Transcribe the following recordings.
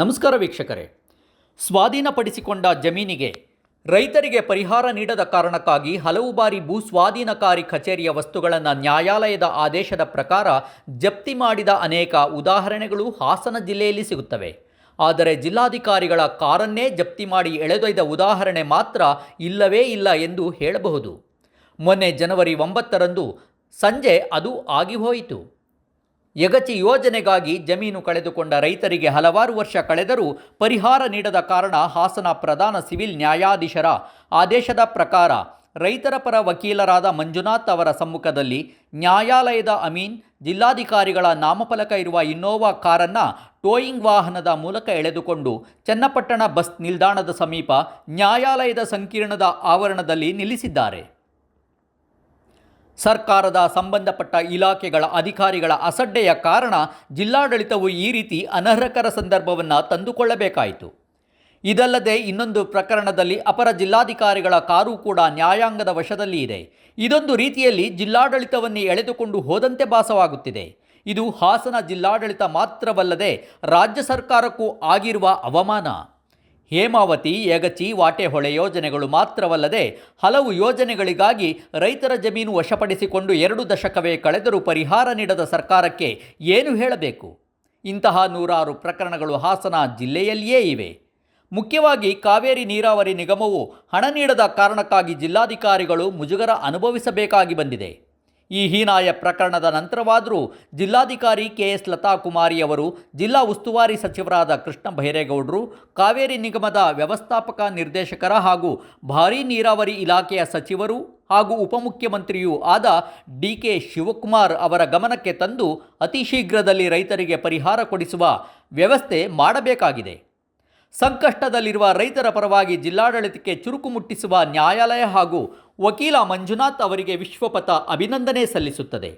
ನಮಸ್ಕಾರ ವೀಕ್ಷಕರೇ. ಸ್ವಾಧೀನಪಡಿಸಿಕೊಂಡ ಜಮೀನಿಗೆ ರೈತರಿಗೆ ಪರಿಹಾರ ನೀಡದ ಕಾರಣಕ್ಕಾಗಿ ಹಲವು ಬಾರಿ ಭೂ ಸ್ವಾಧೀನಕಾರಿ ಕಚೇರಿಯ ವಸ್ತುಗಳನ್ನು ನ್ಯಾಯಾಲಯದ ಆದೇಶದ ಪ್ರಕಾರ ಜಪ್ತಿ ಮಾಡಿದ ಅನೇಕ ಉದಾಹರಣೆಗಳು ಹಾಸನ ಜಿಲ್ಲೆಯಲ್ಲಿ ಸಿಗುತ್ತವೆ. ಆದರೆ ಜಿಲ್ಲಾಧಿಕಾರಿಗಳ ಕಾರನ್ನೇ ಜಪ್ತಿ ಮಾಡಿ ಎಳೆದೊಯ್ದ ಉದಾಹರಣೆ ಮಾತ್ರ ಇಲ್ಲವೇ ಇಲ್ಲ ಎಂದು ಹೇಳಬಹುದು. ಮೊನ್ನೆ ಜನವರಿ 9ರಂದು ಸಂಜೆ ಅದು ಆಗಿಹೋಯಿತು. ಯಗಚಿ ಯೋಜನೆಗಾಗಿ ಜಮೀನು ಕಳೆದುಕೊಂಡ ರೈತರಿಗೆ ಹಲವಾರು ವರ್ಷ ಕಳೆದರೂ ಪರಿಹಾರ ನೀಡದ ಕಾರಣ ಹಾಸನ ಪ್ರಧಾನ ಸಿವಿಲ್ ನ್ಯಾಯಾಧೀಶರ ಆದೇಶದ ಪ್ರಕಾರ ರೈತರ ಪರ ವಕೀಲರಾದ ಮಂಜುನಾಥ್ ಅವರ ಸಮ್ಮುಖದಲ್ಲಿ ನ್ಯಾಯಾಲಯದ ಅಮೀನ್ ಜಿಲ್ಲಾಧಿಕಾರಿಗಳ ನಾಮಫಲಕ ಇರುವ ಇನ್ನೋವಾ ಕಾರನ್ನು ಟೋಯಿಂಗ್ ವಾಹನದ ಮೂಲಕ ಎಳೆದುಕೊಂಡು ಚನ್ನಪಟ್ಟಣ ಬಸ್ ನಿಲ್ದಾಣದ ಸಮೀಪ ನ್ಯಾಯಾಲಯದ ಸಂಕೀರ್ಣದ ಆವರಣದಲ್ಲಿ ನಿಲ್ಲಿಸಿದ್ದಾರೆ. ಸರ್ಕಾರದ ಸಂಬಂಧಪಟ್ಟ ಇಲಾಖೆಗಳ ಅಧಿಕಾರಿಗಳ ಅಸಡ್ಡೆಯ ಕಾರಣ ಜಿಲ್ಲಾಡಳಿತವು ಈ ರೀತಿ ಅನರ್ಹಕರ ಸಂದರ್ಭವನ್ನು ತಂದುಕೊಳ್ಳಬೇಕಾಯಿತು. ಇದಲ್ಲದೆ ಇನ್ನೊಂದು ಪ್ರಕರಣದಲ್ಲಿ ಅಪರ ಜಿಲ್ಲಾಧಿಕಾರಿಗಳ ಕಾರು ಕೂಡ ನ್ಯಾಯಾಂಗದ ವಶದಲ್ಲಿ ಇದೆ. ಇದೊಂದು ರೀತಿಯಲ್ಲಿ ಜಿಲ್ಲಾಡಳಿತವನ್ನೇ ಎಳೆದುಕೊಂಡು ಹೋದಂತೆ ಭಾಸವಾಗುತ್ತಿದೆ. ಇದು ಹಾಸನ ಜಿಲ್ಲಾಡಳಿತ ಮಾತ್ರವಲ್ಲದೆ ರಾಜ್ಯ ಸರ್ಕಾರಕ್ಕೂ ಆಗಿರುವ ಅವಮಾನ. ಹೇಮಾವತಿ, ಯಗಚಿ, ವಾಟೆಹೊಳೆ ಯೋಜನೆಗಳು ಮಾತ್ರವಲ್ಲದೆ ಹಲವು ಯೋಜನೆಗಳಿಗಾಗಿ ರೈತರ ಜಮೀನು ವಶಪಡಿಸಿಕೊಂಡು 2 ದಶಕವೇ ಕಳೆದರೂ ಪರಿಹಾರ ನೀಡದ ಸರ್ಕಾರಕ್ಕೆ ಏನು ಹೇಳಬೇಕು? ಇಂತಹ ನೂರಾರು ಪ್ರಕರಣಗಳು ಹಾಸನ ಜಿಲ್ಲೆಯಲ್ಲಿಯೇ ಇವೆ. ಮುಖ್ಯವಾಗಿ ಕಾವೇರಿ ನೀರಾವರಿ ನಿಗಮವು ಹಣ ನೀಡದ ಕಾರಣಕ್ಕಾಗಿ ಜಿಲ್ಲಾಧಿಕಾರಿಗಳು ಮುಜುಗರ ಅನುಭವಿಸಬೇಕಾಗಿ ಬಂದಿದೆ. ಈ ಹೀನಾಯ ಪ್ರಕರಣದ ನಂತರವಾದರೂ ಜಿಲ್ಲಾಧಿಕಾರಿ KS ಲತಾ ಕುಮಾರಿ ಅವರು, ಜಿಲ್ಲಾ ಉಸ್ತುವಾರಿ ಸಚಿವರಾದ ಕೃಷ್ಣ ಬೈರೇಗೌಡರು, ಕಾವೇರಿ ನಿಗಮದ ವ್ಯವಸ್ಥಾಪಕ ನಿರ್ದೇಶಕರ ಹಾಗೂ ಭಾರೀ ನೀರಾವರಿ ಇಲಾಖೆಯ ಸಚಿವರು ಹಾಗೂ ಉಪಮುಖ್ಯಮಂತ್ರಿಯೂ ಆದ DK ಶಿವಕುಮಾರ್ ಅವರ ಗಮನಕ್ಕೆ ತಂದು ಅತಿ ಶೀಘ್ರದಲ್ಲಿ ರೈತರಿಗೆ ಪರಿಹಾರ ಕೊಡಿಸುವ ವ್ಯವಸ್ಥೆ ಮಾಡಬೇಕಾಗಿದೆ. ಸಂಕಷ್ಟದಲ್ಲಿರುವ ರೈತರ ಪರವಾಗಿ ಜಿಲ್ಲಾಡಳಿತಕ್ಕೆ ಚುರುಕು ಮುಟ್ಟಿಸುವ ನ್ಯಾಯಾಲಯ ಹಾಗೂ ವಕೀಲ ಮಂಜುನಾಥ್ ಅವರಿಗೆ ವಿಶ್ವಪಥ ಅಭಿನಂದನೆ ಸಲ್ಲಿಸುತ್ತದೆ.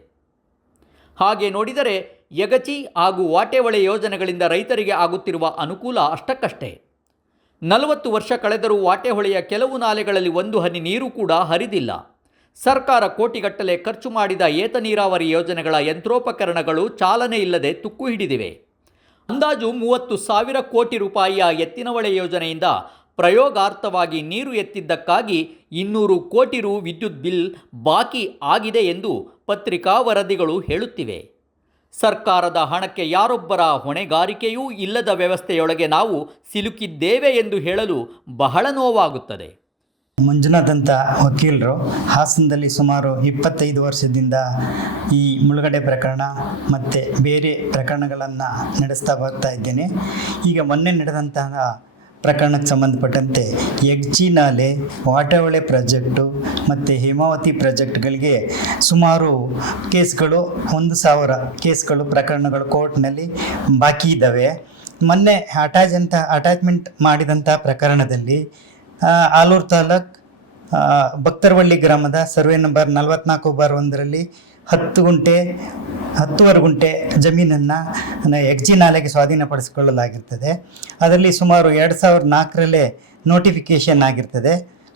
ಹಾಗೆ ನೋಡಿದರೆ ಯಗಚಿ ಹಾಗೂ ವಾಟೆಹೊಳೆ ಯೋಜನೆಗಳಿಂದ ರೈತರಿಗೆ ಆಗುತ್ತಿರುವ ಅನುಕೂಲ ಅಷ್ಟಕ್ಕಷ್ಟೇ. 40 ವರ್ಷ ಕಳೆದರೂ ವಾಟೆಹೊಳೆಯ ಕೆಲವು ನಾಲೆಗಳಲ್ಲಿ ಒಂದು ಹನಿ ನೀರು ಕೂಡ ಹರಿದಿಲ್ಲ. ಸರ್ಕಾರ ಕೋಟಿಗಟ್ಟಲೆ ಖರ್ಚು ಮಾಡಿದ ಏತ ನೀರಾವರಿ ಯೋಜನೆಗಳ ಯಂತ್ರೋಪಕರಣಗಳು ಚಾಲನೆ ಇಲ್ಲದೆ ತುಕ್ಕು ಹಿಡಿದಿವೆ. ಅಂದಾಜು 30,000 ಕೋಟಿ ರೂಪಾಯಿಯ ಎತ್ತಿನಹೊಳೆ ಯೋಜನೆಯಿಂದ ಪ್ರಯೋಗಾರ್ಥವಾಗಿ ನೀರು ಎತ್ತಿದ್ದಕ್ಕಾಗಿ 200 ಕೋಟಿ ರು ವಿದ್ಯುತ್ ಬಿಲ್ ಬಾಕಿ ಆಗಿದೆ ಎಂದು ಪತ್ರಿಕಾ ವರದಿಗಳು ಹೇಳುತ್ತಿವೆ. ಸರ್ಕಾರದ ಹಣಕ್ಕೆ ಯಾರೊಬ್ಬರ ಹೊಣೆಗಾರಿಕೆಯೂ ಇಲ್ಲದ ವ್ಯವಸ್ಥೆಯೊಳಗೆ ನಾವು ಸಿಲುಕಿದ್ದೇವೆ ಎಂದು ಹೇಳಲು ಬಹಳ ನೋವಾಗುತ್ತದೆ. ಮಂಜುನಾಥ್ ಅಂತ ವಕೀಲರು ಹಾಸನದಲ್ಲಿ ಸುಮಾರು 25 ವರ್ಷದಿಂದ ಈ ಮುಳುಗಡೆ ಪ್ರಕರಣ ಮತ್ತು ಬೇರೆ ಪ್ರಕರಣಗಳನ್ನು ನಡೆಸ್ತಾ ಬರ್ತಾ ಇದ್ದೇನೆ. ಈಗ ಮೊನ್ನೆ ನಡೆದಂತಹ ಪ್ರಕರಣಕ್ಕೆ ಸಂಬಂಧಪಟ್ಟಂತೆ ಯಗಚಿ ನಾಲೆ, ವಾಟೆಹೊಳೆ ಪ್ರಾಜೆಕ್ಟು ಮತ್ತು ಹೇಮಾವತಿ ಪ್ರಾಜೆಕ್ಟ್ಗಳಿಗೆ ಸುಮಾರು ಕೇಸ್ಗಳು 1,000 ಕೇಸ್ಗಳು ಪ್ರಕರಣಗಳು ಕೋರ್ಟ್ನಲ್ಲಿ ಬಾಕಿ ಇದ್ದಾವೆ. ಮೊನ್ನೆ ಅಟ್ಯಾಚ್ಮೆಂಟ್ ಮಾಡಿದಂಥ ಪ್ರಕರಣದಲ್ಲಿ ಆಲೂರು ತಾಲೂಕ್ ಭಕ್ತರವಳ್ಳಿ ಗ್ರಾಮದ ಸರ್ವೆ ನಂಬರ್ 44/1ರಲ್ಲಿ 10.5 ಗುಂಟೆ ಜಮೀನನ್ನು ಯಗಚಿ ನಾಲೆಗೆ ಸ್ವಾಧೀನಪಡಿಸಿಕೊಳ್ಳಲಾಗಿರ್ತದೆ. ಅದರಲ್ಲಿ ಸುಮಾರು 2004ರಲ್ಲೇ ನೋಟಿಫಿಕೇಷನ್ ಆಗಿರ್ತದೆ.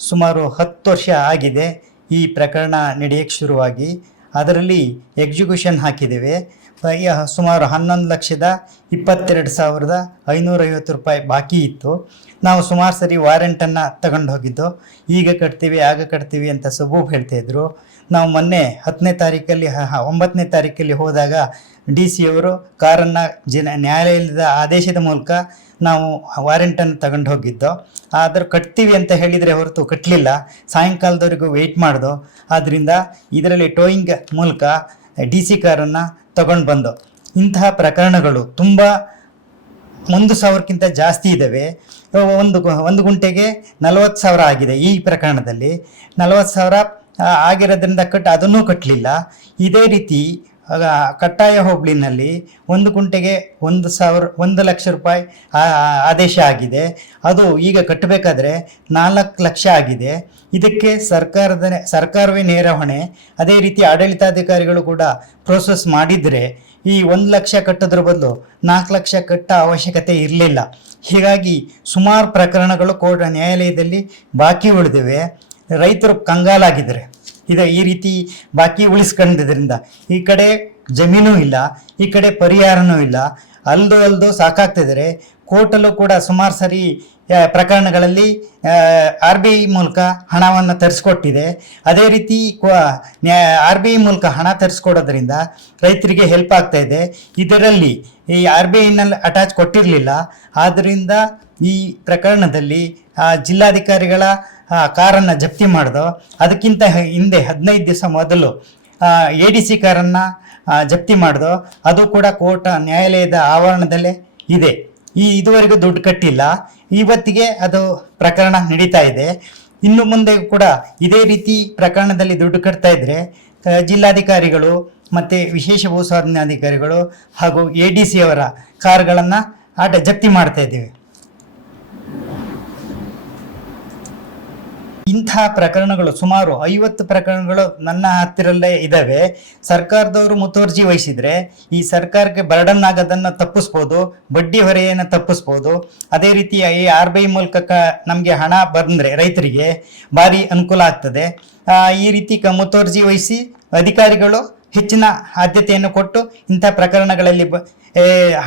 ಸುಮಾರು 10 ವರ್ಷ ಆಗಿದೆ ಈ ಪ್ರಕರಣ ನಡೆಯಕ್ಕೆ ಶುರುವಾಗಿ. ಅದರಲ್ಲಿ ಎಕ್ಸಿಕ್ಯೂಷನ್ ಹಾಕಿದ್ದೇವೆ. ಸುಮಾರು 11,22,550 ರೂಪಾಯಿ ಬಾಕಿ ಇತ್ತು. ನಾವು ಸುಮಾರು ಸರಿ ವಾರೆಂಟನ್ನು ತಗೊಂಡು ಹೋಗಿದ್ದು, ಈಗ ಕಟ್ತೀವಿ ಆಗ ಕಟ್ತೀವಿ ಅಂತ ಸಬೂಬ್ ಹೇಳ್ತಾಯಿದ್ರು. ನಾವು ಮೊನ್ನೆ 9ನೇ ತಾರೀಕಲ್ಲಿ ಹೋದಾಗ DC ಅವರು ಕಾರನ್ನು ನ್ಯಾಯಾಲಯದ ಆದೇಶದ ಮೂಲಕ ನಾವು ವಾರೆಂಟನ್ನು ತಗೊಂಡು ಹೋಗಿದ್ದು. ಆದರೂ ಕಟ್ತೀವಿ ಅಂತ ಹೇಳಿದರೆ ಹೊರತು ಕಟ್ಟಲಿಲ್ಲ. ಸಾಯಂಕಾಲದವರೆಗೂ ವೆಯ್ಟ್ ಮಾಡ್ದು. ಆದ್ದರಿಂದ ಇದರಲ್ಲಿ ಟೋಯಿಂಗ್ ಮೂಲಕ DC ಕಾರನ್ನು ತಗೊಂಡು ಬಂದು ಇಂತಹ ಪ್ರಕರಣಗಳು ತುಂಬ 1,000ಕ್ಕಿಂತ ಜಾಸ್ತಿ ಇದ್ದಾವೆ. ಒಂದು ಗುಂಟೆಗೆ 40,000 ಆಗಿದೆ. ಈ ಪ್ರಕರಣದಲ್ಲಿ 40,000 ಆಗಿರೋದ್ರಿಂದ ಅದನ್ನೂ ಕಟ್ಟಲಿಲ್ಲ. ಇದೇ ರೀತಿ ಕಟ್ಟಾಯ ಹೋಬಳಿನಲ್ಲಿ 1 ಗುಂಟೆಗೆ 1 ಲಕ್ಷ ರೂಪಾಯಿ ಆದೇಶ ಆಗಿದೆ. ಅದು ಈಗ ಕಟ್ಟಬೇಕಾದ್ರೆ 4 ಲಕ್ಷ ಆಗಿದೆ. ಇದಕ್ಕೆ ಸರ್ಕಾರವೇ ನೇರ ಹೊಣೆ. ಅದೇ ರೀತಿ ಆಡಳಿತಾಧಿಕಾರಿಗಳು ಕೂಡ ಪ್ರೋಸೆಸ್ ಮಾಡಿದರೆ ಈ 1 ಲಕ್ಷ ಕಟ್ಟೋದ್ರ ಬದಲು 4 ಲಕ್ಷ ಕಟ್ಟ ಅವಶ್ಯಕತೆ ಇರಲಿಲ್ಲ. ಹೀಗಾಗಿ ಸುಮಾರು ಪ್ರಕರಣಗಳು ನ್ಯಾಯಾಲಯದಲ್ಲಿ ಬಾಕಿ ಉಳಿದಿವೆ. ರೈತರು ಕಂಗಾಲಾಗಿದ್ದಾರೆ. ಈ ರೀತಿ ಬಾಕಿ ಉಳಿಸ್ಕೊಂಡಿದ್ದರಿಂದ ಈ ಕಡೆ ಜಮೀನು ಇಲ್ಲ, ಈ ಕಡೆ ಪರಿಹಾರನೂ ಇಲ್ಲ. ಅಲ್ದು ಸಾಕಾಗ್ತಿದ್ದಾರೆ. ಕೋರ್ಟಲ್ಲೂ ಕೂಡ ಸುಮಾರು ಸರಿ ಪ್ರಕರಣಗಳಲ್ಲಿ RBI ಮೂಲಕ ಹಣವನ್ನು ತರಿಸ್ಕೊಟ್ಟಿದೆ. ಅದೇ ರೀತಿ RBI ಮೂಲಕ ಹಣ ತರಿಸ್ಕೊಡೋದ್ರಿಂದ ರೈತರಿಗೆ ಹೆಲ್ಪ್ ಆಗ್ತಾ ಇದೆ. ಇದರಲ್ಲಿ ಈ RBIನಲ್ಲಿ ಅಟ್ಯಾಚ್ ಕೊಟ್ಟಿರಲಿಲ್ಲ. ಆದ್ದರಿಂದ ಈ ಪ್ರಕರಣದಲ್ಲಿ ಜಿಲ್ಲಾಧಿಕಾರಿಗಳ ಕಾರನ್ನು ಜಪ್ತಿ ಮಾಡಿದೋ. ಅದಕ್ಕಿಂತ ಹಿಂದೆ 15 ದಿವಸ ಮೊದಲು ADC ಕಾರನ್ನು ಜಪ್ತಿ ಮಾಡಿದೋ. ಅದು ಕೂಡ ಕೋರ್ಟ್ ನ್ಯಾಯಾಲಯದ ಆವರಣದಲ್ಲೇ ಇದೆ. ಇದುವರೆಗೂ ದುಡ್ಡು ಕಟ್ಟಿಲ್ಲ. ಇವತ್ತಿಗೆ ಅದು ಪ್ರಕರಣ ನಡೀತಾ ಇದೆ. ಇನ್ನು ಮುಂದೆ ಕೂಡ ಇದೇ ರೀತಿ ಪ್ರಕರಣದಲ್ಲಿ ದುಡ್ಡು ಕಟ್ತಾ ಇದ್ದರೆ ಜಿಲ್ಲಾಧಿಕಾರಿಗಳು ಮತ್ತು ವಿಶೇಷ ಭೂಸ್ವಾಧೀನಾಧಿಕಾರಿಗಳು ಹಾಗೂ ADC ಅವರ ಕಾರುಗಳನ್ನು ಜಪ್ತಿ ಮಾಡ್ತಾ ಇದ್ದೀವಿ. ಇಂಥ ಪ್ರಕರಣಗಳು ಸುಮಾರು 50 ಪ್ರಕರಣಗಳು ನನ್ನ ಹತ್ತಿರಲ್ಲೇ ಇದ್ದಾವೆ. ಸರ್ಕಾರದವರು ಮುತುವರ್ಜಿ ವಹಿಸಿದರೆ ಈ ಸರ್ಕಾರಕ್ಕೆ ಬರ್ಡನ್ ಆಗೋದನ್ನು ತಪ್ಪಿಸ್ಬೋದು, ಬಡ್ಡಿ ಹೊರೆಯನ್ನು ತಪ್ಪಿಸ್ಬೋದು. ಅದೇ ರೀತಿ ಈ RBI ಮೂಲಕ ನಮಗೆ ಹಣ ಬಂದರೆ ರೈತರಿಗೆ ಭಾರಿ ಅನುಕೂಲ ಆಗ್ತದೆ. ಈ ರೀತಿ ಮುತುವರ್ಜಿ ವಹಿಸಿ ಅಧಿಕಾರಿಗಳು ಹೆಚ್ಚಿನ ಆದ್ಯತೆಯನ್ನು ಕೊಟ್ಟು ಇಂಥ ಪ್ರಕರಣಗಳಲ್ಲಿ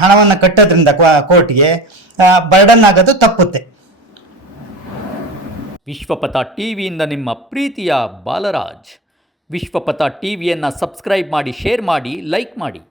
ಹಣವನ್ನು ಕಟ್ಟೋದ್ರಿಂದ ಕೋರ್ಟ್ಗೆ ಬರ್ಡನ್ ಆಗೋದು ತಪ್ಪುತ್ತೆ. ವಿಶ್ವಪಥ ಟಿವಿಯಿಂದ ನಿಮ್ಮ ಪ್ರೀತಿಯ ಬಾಲರಾಜ್. ವಿಶ್ವಪಥ ಟಿವಿಯನ್ನು ಸಬ್ಸ್ಕ್ರೈಬ್ ಮಾಡಿ, ಶೇರ್ ಮಾಡಿ, ಲೈಕ್ ಮಾಡಿ.